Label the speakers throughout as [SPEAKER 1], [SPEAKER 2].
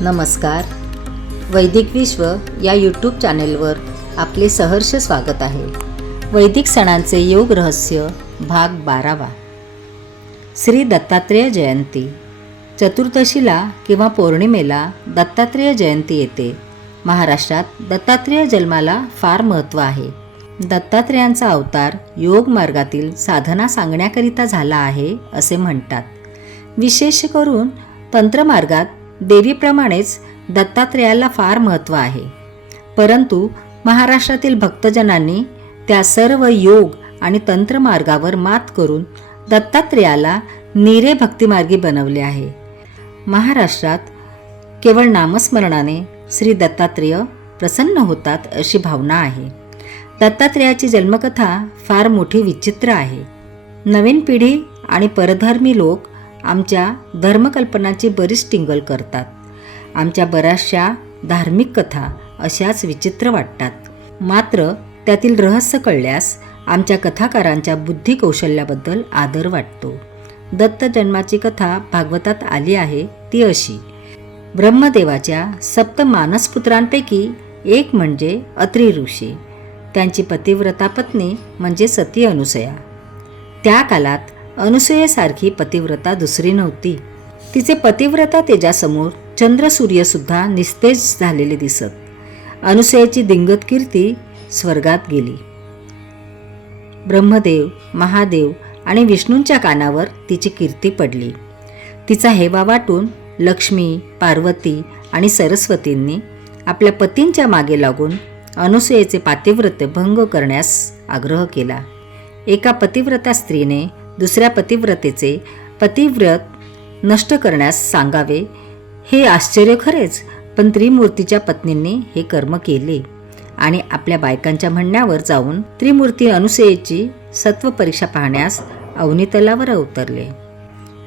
[SPEAKER 1] नमस्कार. वैदिक विश्व या यूट्यूब चॅनेलवर आपले सहर्ष स्वागत आहे. वैदिक सणांचे योग रहस्य भाग बारावा. श्री दत्तात्रेय जयंती. चतुर्दशीला किंवा पौर्णिमेला दत्तात्रेय जयंती येते. महाराष्ट्रात दत्तात्रेय जन्माला फार महत्त्व आहे. दत्तात्रेयांचा अवतार योग मार्गातील साधना सांगण्याकरिता झाला आहे असे म्हणतात. विशेष करून तंत्रमार्गात देवीप्रमाणेच दत्तात्रेयाला फार महत्त्व आहे. परंतु महाराष्ट्रातील भक्तजनांनी त्या सर्व योग आणि तंत्रमार्गावर मात करून दत्तात्रेयाला निरे भक्तिमार्गी बनवले आहे. महाराष्ट्रात केवळ नामस्मरणाने श्री दत्तात्रेय प्रसन्न होतात अशी भावना आहे. दत्तात्रेयाची जन्मकथा फार मोठी विचित्र आहे. नवीन पिढी आणि परधर्मी लोक आमच्या धर्मकल्पनाची बरीच टिंगल करतात. आमच्या बऱ्याचशा धार्मिक कथा अशाच विचित्र वाटतात. मात्र त्यातील रहस्य कळल्यास आमच्या कथाकारांच्या बुद्धी कौशल्याबद्दल आदर वाटतो. दत्त जन्माची कथा भागवतात आली आहे ती अशी. ब्रह्मदेवाच्या सप्त मानसपुत्रांपैकी एक म्हणजे अत्रि ऋषी. त्यांची पतिव्रता पत्नी म्हणजे सती अनुसया. त्या काळात अनुसूयेसारखी पतिव्रता दुसरी नव्हती. तिचे पतिव्रता तेजासमोर चंद्रसूर्यसुद्धा निस्तेज झालेले दिसत. अनुसूयेची दिंगत कीर्ती स्वर्गात गेली. ब्रह्मदेव महादेव आणि विष्णूंच्या कानावर तिची कीर्ती पडली. तिचा हेवा वाटून लक्ष्मी पार्वती आणि सरस्वतींनी आपल्या पतींच्या मागे लागून अनुसूयेचे पातिव्रत्य भंग करण्यास आग्रह केला. एका पतिव्रता स्त्रीने दुसऱ्या पतिव्रतेचे पतिव्रत नष्ट करण्यास सांगावे. हे आश्चर्य खरेच पण त्रिमूर्तीच्या पत्नींनी हे कर्म केले आणि आपल्या बायकांच्या म्हणण्यावर जाऊन त्रिमूर्ती अनुसयेची सत्व परीक्षा पाहण्यास अवनीतलावर अवतरले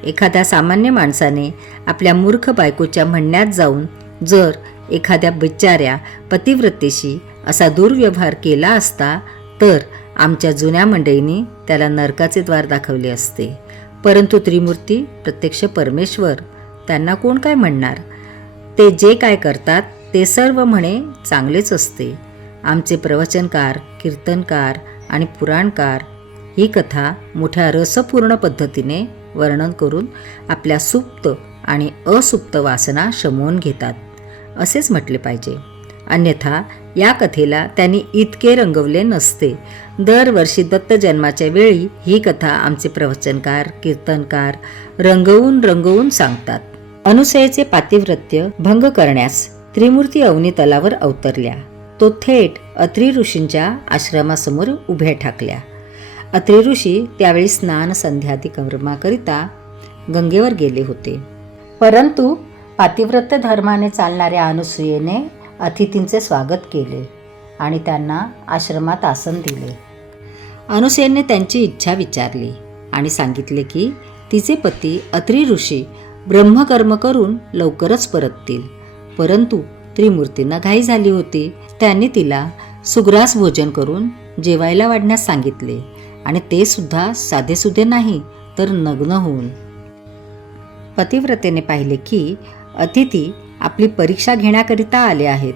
[SPEAKER 1] एखाद्या सामान्य माणसाने आपल्या मूर्ख बायकोच्या म्हणण्यात जाऊन जर एखाद्या बिचाऱ्या पतिव्रतेशी असा दुर्व्यवहार केला असता तर आमच्या जुन्या मंडळींनी त्याला नरकाचे द्वार दाखवले असते. परंतु त्रिमूर्ती प्रत्यक्ष परमेश्वर त्यांना कोण काय म्हणणार? ते जे काय करतात ते सर्व म्हणे चांगलेच असते. आमचे प्रवचनकार कीर्तनकार आणि पुराणकार ही कथा मोठ्या रसपूर्ण पद्धतीने वर्णन करून आपल्या सुप्त आणि असुप्त वासना शमवून घेतात. असेच म्हटले पाहिजे. अन्यथा या कथेला त्यांनी इतके रंगवले नसते. दरवर्षी दत्त जन्माच्या वेळी ही कथा आमचे प्रवचनकार कीर्तनकार रंगवून रंगवून सांगतात. अनुसयेचे पातिव्रत्य भंग करण्यास त्रिमूर्ती अवनी तलावर अवतरल्या. तो थेट अत्री ऋषींच्या आश्रमासमोर उभ्या ठाकल्या. अत्रि ऋषी त्यावेळी स्नान संध्यादी कर्माकरिता गंगेवर गेले होते. परंतु पातिव्रत्य धर्माने चालणाऱ्या अनुसूयेने अतिथींचे स्वागत केले आणि त्यांना आश्रमात आसन दिले. अनुसेनने त्यांची इच्छा विचारली आणि सांगितले की तिचे पती अत्रि ऋषी ब्रह्मकर्म करून लवकरच परततील. परंतु त्रिमूर्तींना घाई झाली होती. त्यांनी तिला सुग्रास भोजन करून जेवायला वाढण्यास सांगितले आणि ते सुद्धा साधेसुधे नाही तर नग्न होऊन. पतिव्रतेने पाहिले की अतिथी आपली परीक्षा घेण्याकरिता आले आहेत.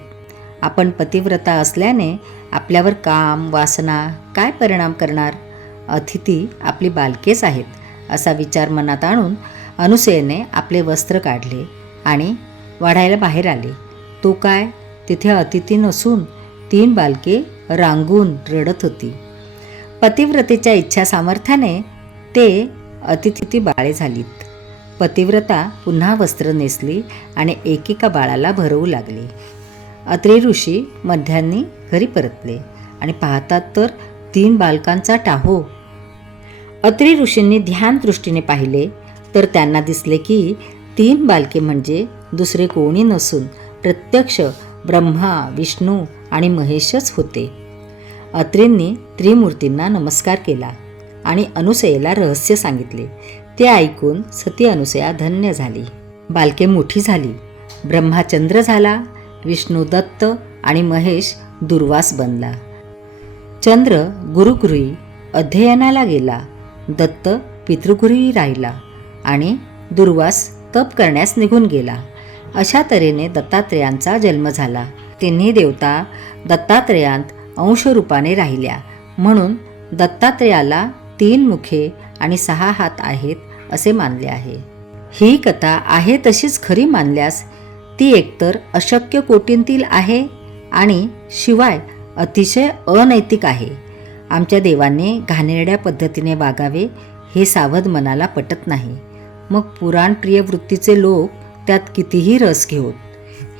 [SPEAKER 1] आपण पतिव्रता असल्याने आपल्यावर काम वासना काय परिणाम करणार? अतिथी आपली बालकेच आहेत असा विचार मनात आणून अनुसयेने आपले वस्त्र काढले आणि वाढायला बाहेर आले. तो काय? तिथे अतिथी नसून तीन बालके रांगून रडत होती. पतिव्रतेच्या इच्छा सामर्थ्याने ते अतिथी बाळे झालीत. पतिव्रता पुन्हा वस्त्र नेसली आणि एकेका बाळाला भरवू लागली. अत्रे ऋषी मध्यान्नी घरी परतले आणि पाहतात तर तीन बालकांचा टाहो. अत्रि ऋषींनी ध्यान दृष्टीने पाहिले तर त्यांना दिसले की तीन बालके म्हणजे दुसरे कोणी नसून प्रत्यक्ष ब्रह्मा विष्णू आणि महेशच होते. अत्रेंनी त्रिमूर्तींना नमस्कार केला आणि अनुसयेला रहस्य सांगितले ते ऐकून सती अनुसया धन्य झाली. बालके मोठी झाली. ब्रह्माचंद्र झाला विष्णू दत्त आणि महेश दुर्वास बनला. चंद्र गुरुगृही अध्ययनाला गेला. दत्त पितृगृही राहिला आणि दुर्वास तप करण्यास निघून गेला. अशा तऱ्हेने दत्तात्रेयांचा जन्म झाला. तिन्ही देवता दत्तात्रेयांत अंशरूपाने राहिल्या. म्हणून दत्तात्रेयाला तीन मुखे आणि सहा हात आहेत असे मानले आहे. ही कथा आहे तशीच खरी मानल्यास ती एकतर अशक्य कोटींतील आहे आणि शिवाय अतिशय अनैतिक आहे. आमच्या देवाने घाणेरड्या पद्धतीने वागावे हे सावध मनाला पटत नाही. मग पुराणप्रिय वृत्तीचे लोक त्यात कितीही रस घेऊत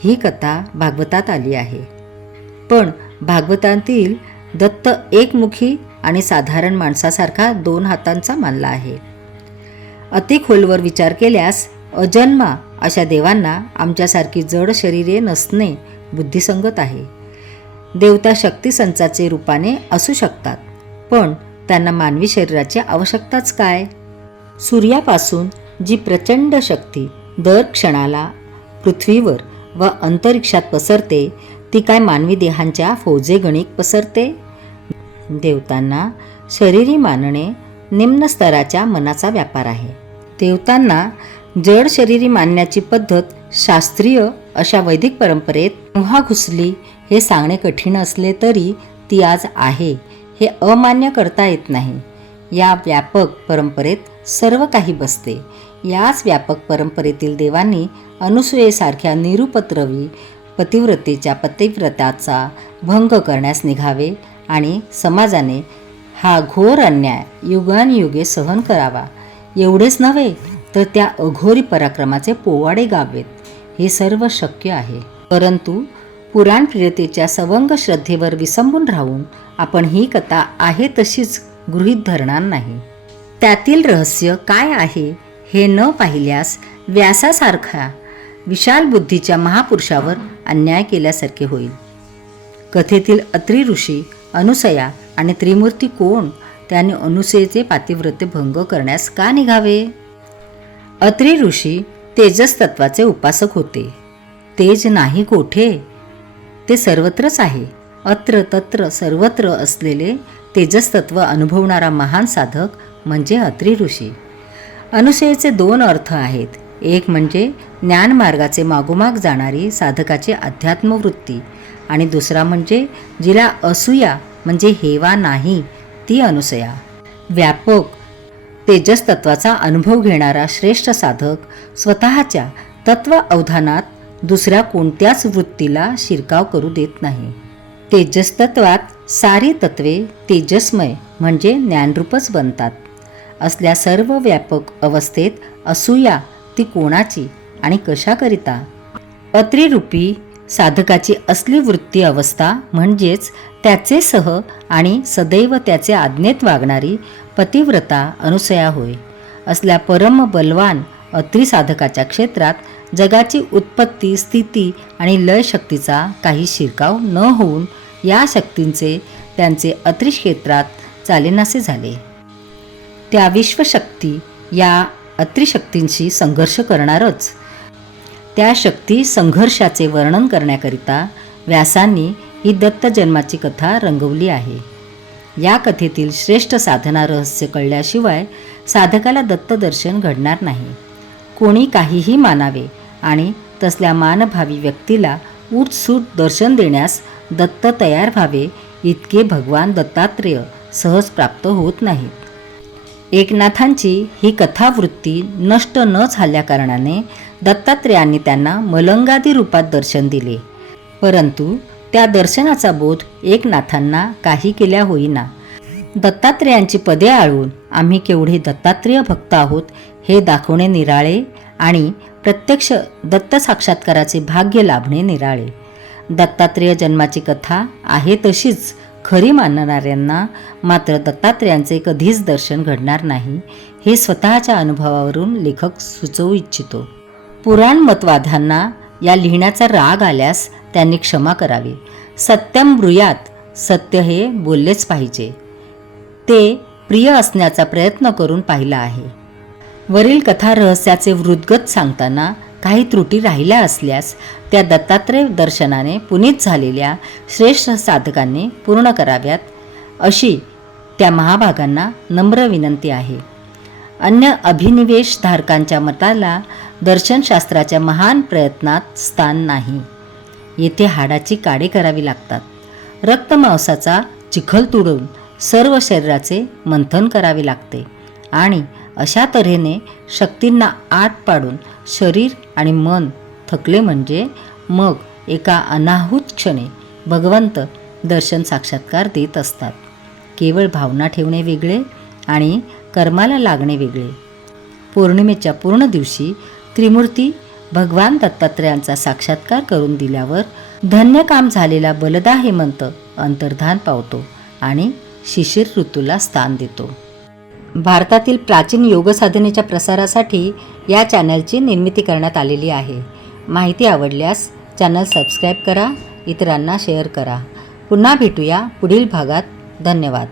[SPEAKER 1] ही कथा भागवतात आली आहे. पण भागवतांतील दत्त एकमुखी आणि साधारण माणसासारखा दोन हातांचा मानला आहे. अति खोलवर विचार केल्यास अजन्मा अशा देवांना आमच्यासारखी जड शरीरे नसणे बुद्धिसंगत आहे. देवता शक्तिसंचाचे रूपाने असू शकतात पण त्यांना मानवी शरीराची आवश्यकताच काय? सूर्यापासून जी प्रचंड शक्ती दर क्षणाला पृथ्वीवर व अंतरिक्षात पसरते ती काय मानवी देहांच्या फौजेगणिक पसरते? देवतांना शरीरी मानणे निम्न स्तराच्या मनाचा व्यापार आहे. देवतांना जड शरीरी मानण्याची पद्धत शास्त्रीय अशा वैदिक परंपरेत केव्हा घुसली हे सांगणे कठीण असले तरी ती आज आहे हे अमान्य करता येत नाही. या व्यापक परंपरेत सर्व काही बसते. याच व्यापक परंपरेतील देवांनी अनुसूयेसारख्या निरुपद्रवी पतिव्रतेच्या पतिव्रताचा भंग करण्यास निघावे आणि समाजाने हा घोर अन्याय युगानयुगे सहन करावा. एवढेच नव्हे तर त्या अघोरी पराक्रमाचे पोवाडे गावेत. हे सर्व शक्य आहे. परंतु पुराण प्रियतेच्या सवंग श्रद्धेवर विसंबून राहून आपण ही कथा आहे तशीच गृहीत धरणार नाही. त्यातील रहस्य काय आहे हे न पाहिल्यास व्यासासारख्या विशाल बुद्धीच्या महापुरुषावर अन्याय केल्यासारखे होईल. कथेतील अत्री ऋषी अनुसया आणि त्रिमूर्ती कोण? त्याने अनुसयेचे पातिव्रत्य भंग करण्यास का निघावे? अत्री ऋषी तेजस तत्वाचे उपासक होते. तेज नाही कोठे? ते सर्वत्रच आहे. अत्र तत्र सर्वत्र असलेले तेजस्तत्व अनुभवणारा महान साधक म्हणजे अत्री ऋषी. अनुसयेचे दोन अर्थ आहेत. एक म्हणजे ज्ञानमार्गाचे मागोमाग जाणारी साधकाची अध्यात्मवृत्ती आणि दुसरा म्हणजे जिला असूया म्हणजे हेवा नाही ती अनुसया. व्यापक तेजस्तत्वाचा अनुभव घेणारा श्रेष्ठ साधक स्वतःच्या तत्व अवधानात दुसऱ्या कोणत्याच वृत्तीला शिरकाव करू देत नाही. तेजस्तत्वात सारी तत्वे तेजस्मय म्हणजे ज्ञानरूपच बनतात. असल्या सर्व व्यापक अवस्थेत असूया ती कोणाची आणि कशाकरिता? अत्रिरूपी साधकाची असली वृत्ती अवस्था म्हणजेच त्याचे सह आणि सदैव त्याचे आज्ञेत वागणारी पतिव्रता अनुसया होय. असल्या परम बलवान अत्रिसाधकाच्या क्षेत्रात जगाची उत्पत्ती स्थिती आणि लय शक्तीचा काही शिरकाव न होऊन या शक्तींचे त्यांचे अत्रिक्षेत्रात चालेनासे झाले. त्या विश्वशक्ती या अत्रिशक्तींशी संघर्ष करणारच. त्या शक्ती संघर्षाचे वर्णन करण्याकरिता व्यासांनी ही दत्त जन्माची कथा रंगवली आहे. या कथेतील श्रेष्ठ साधना रहस्य कळल्याशिवाय साधकाला दत्तदर्शन घडणार नाही. कोणी काहीही मानावे आणि तसल्या मानभावी व्यक्तीला उठसूट दर्शन देण्यास दत्त तयार व्हावे इतके भगवान दत्तात्रेय सहज प्राप्त होत नाहीत. एकनाथांची ही कथावृत्ती नष्ट न झाल्याकारणाने दत्तात्रेयांनी त्यांना मलंगादी रूपात दर्शन दिले. परंतु त्या दर्शनाचा बोध एकनाथांना काही केल्या होईना. दत्तात्रेयांची पदे आळून आम्ही केवढे दत्तात्रेय भक्त आहोत हे दाखवणे निराळे आणि प्रत्यक्ष दत्त साक्षात्काराचे भाग्य लाभणे निराळे. दत्तात्रेय जन्माची कथा आहे तशीच खरी मानणाऱ्यांना मात्र दत्तात्रेयांचे कधीच दर्शन घडणार नाही हे स्वतःच्या अनुभवावरून लेखक सुचवू इच्छितो. पुराणमतवाद्यांना या लिहिण्याचा राग आल्यास त्यांनी क्षमा करावी. सत्यम ब्रुयात सत्य हे बोललेच पाहिजे. ते प्रिय असण्याचा प्रयत्न करून पाहिला आहे. वरील कथा रहस्याचे वृद्गत सांगताना काही त्रुटी राहिल्या असल्यास त्या दत्तात्रेय दर्शनाने पुनीत झालेल्या श्रेष्ठ साधकांनी पूर्ण कराव्यात अशी त्या महाभागांना नम्र विनंती आहे. अन्य अभिनिवेशधारकांच्या मताला दर्शनशास्त्राच्या महान प्रयत्नात स्थान नाही. येथे हाडाची काडे करावी लागतात. रक्तमांसाचा चिखल तुडवून सर्व शरीराचे मंथन करावे लागते आणि अशा तऱ्हेने शक्तींना आट पाडून शरीर आणि मन थकले म्हणजे मग एका अनाहूत क्षणी भगवंत दर्शन साक्षात्कार देत असतात. केवळ भावना ठेवणे वेगळे आणि कर्माला लागणे वेगळे. पौर्णिमेच्या पूर्ण दिवशी त्रिमूर्ती भगवान दत्तात्रयांचा साक्षात्कार करून दिल्यावर धन्य काम झालेला बलदा हेमंत अंतर्धान पावतो आणि शिशिर ऋतूला स्थान देतो. भारतातील प्राचीन योगसाधनेच्या प्रसारासाठी या चॅनलची निर्मिती करण्यात आलेली आहे. माहिती आवडल्यास चॅनल सबस्क्राईब करा इतरांना शेअर करा. पुन्हा भेटूया पुढील भागात. धन्यवाद.